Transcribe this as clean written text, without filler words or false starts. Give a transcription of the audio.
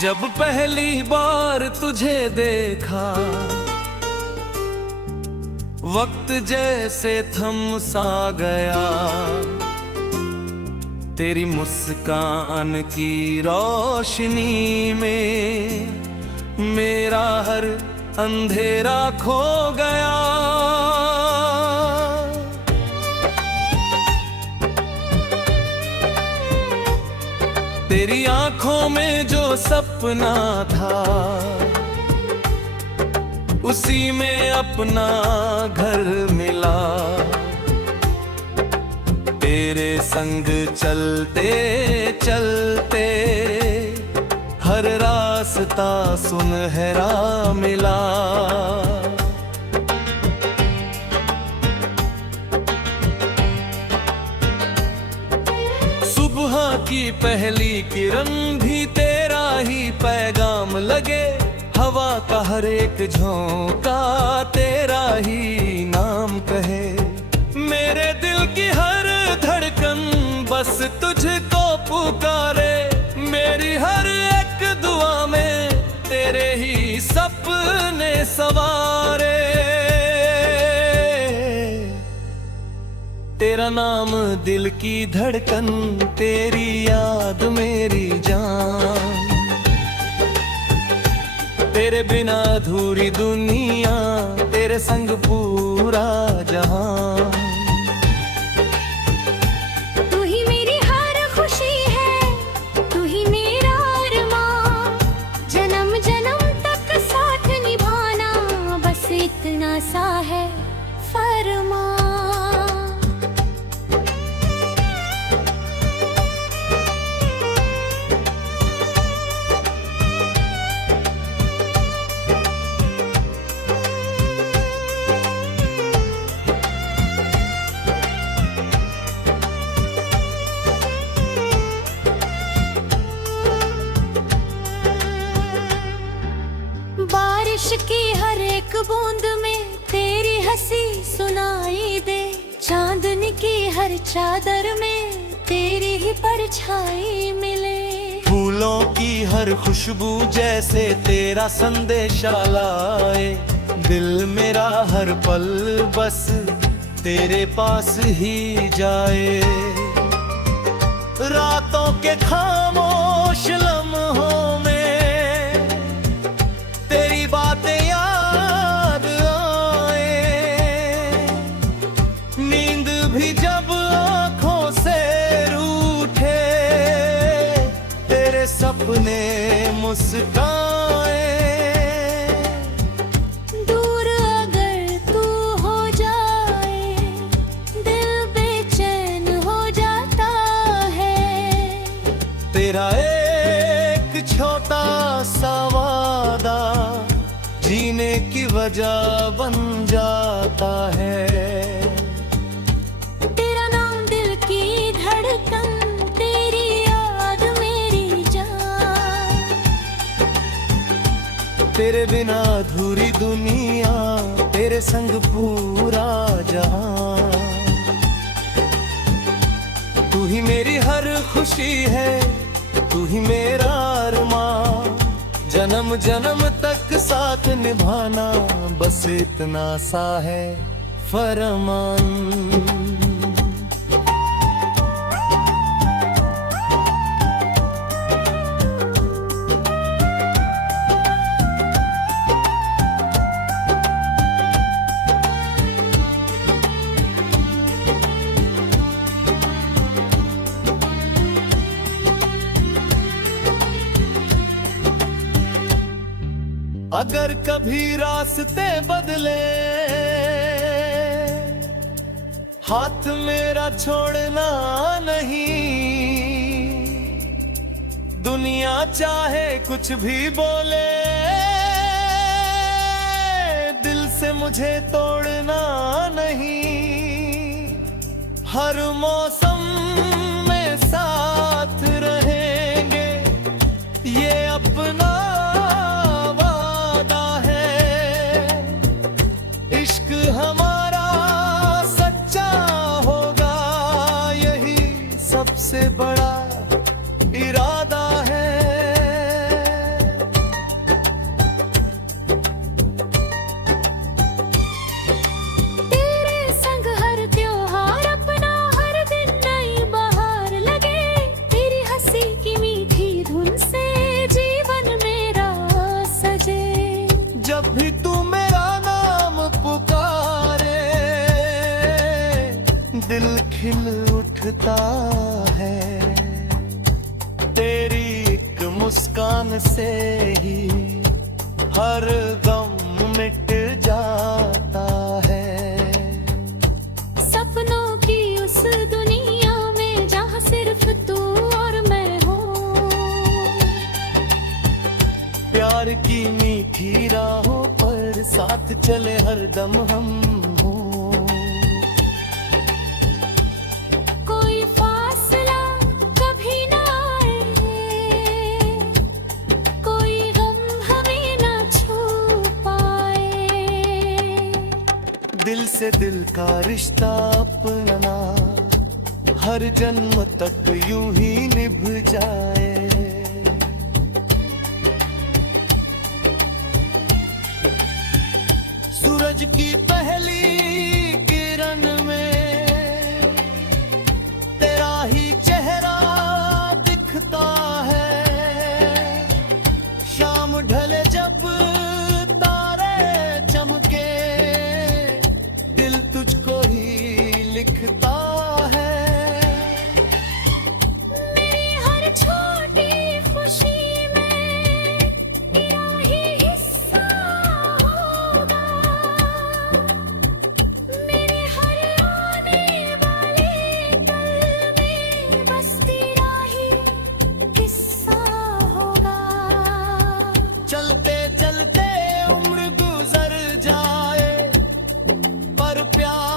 जब पहली बार तुझे देखा वक्त जैसे थम सा गया, तेरी मुस्कान की रोशनी में मेरा हर अंधेरा खो गया। तेरी आंखों में जो सपना था उसी में अपना घर मिला। तेरे संग चलते चलते हर रास्ता सुनहरा मिला। सुबह की पहली किरण भी तेरा ही पैगाम लगे, हवा का हर एक झोंका तेरा ही नाम कहे। मेरे दिल की हर धड़कन बस तुझको पुकारे, मेरी हर एक दुआ में तेरे ही सपने सवारे। तेरा नाम दिल की धड़कन, तेरी याद मेरी जान, तेरे बिना अधूरी दुनिया, तेरे संग पूरा जहां। तू ही मेरी हर खुशी है, तू ही मेरा अरमान, जन्म जन्म तक साथ निभाना बस इतना सा है फरमान। बारिश की हर एक बूंद में तेरी हंसी सुनाई दे, चांदनी की हर चादर में तेरी ही परछाई मिले। फूलों की हर खुशबू जैसे तेरा संदेशा लाए, दिल मेरा हर पल बस तेरे पास ही जाए। रातों के खामोश लम्हों में तेरी बातें याद आए, नींद भी जब आँखों से रूठे तेरे सपने मुस्काए। दूर अगर तू हो जाए दिल बेचैन हो जाता है, तेरा एक छोटा सा वादा जीने की वजह बन जाता है। तेरा नाम दिल की धड़कन, तेरी याद मेरी जान, तेरे बिना अधूरी दुनिया, तेरे संग पूरा जहां। तू ही मेरी हर खुशी है, तू ही मेरा अरमान, जन्म जन्म तक साथ निभाना बस इतना सा है फरमान। अगर कभी रास्ते बदले हाथ मेरा छोड़ना नहीं, दुनिया चाहे कुछ भी बोले दिल से मुझे तोड़ना नहीं। हर मौसम में साथ रहेंगे ये अपना हमारा सच्चा होगा, यही सबसे बड़ा इरादा है। दिल खिल उठता है तेरी एक मुस्कान से ही हर गम मिट जाता है। सपनों की उस दुनिया में जहाँ सिर्फ तू और मैं हूँ, प्यार की मीठी राहों पर साथ चले हरदम हम हो। कोई फासला कभी ना आए, कोई गम हमें ना छू पाए। दिल से दिल का रिश्ता अपना हर जन्म तक यूं ही निभ जाए। सूरज की पहली किरण में तेरा ही चेहरा दिखता है। शाम ढले जब तारे चमके दिल तुझको ही लिखता है। मेरी हर छोटी खुशी में तेरा ही हिस्सा होगा, मेरे हर आने वाले पल में बस तेरा ही किस्सा होगा। चलते चलते उम्र गुजर जाए पर प्यार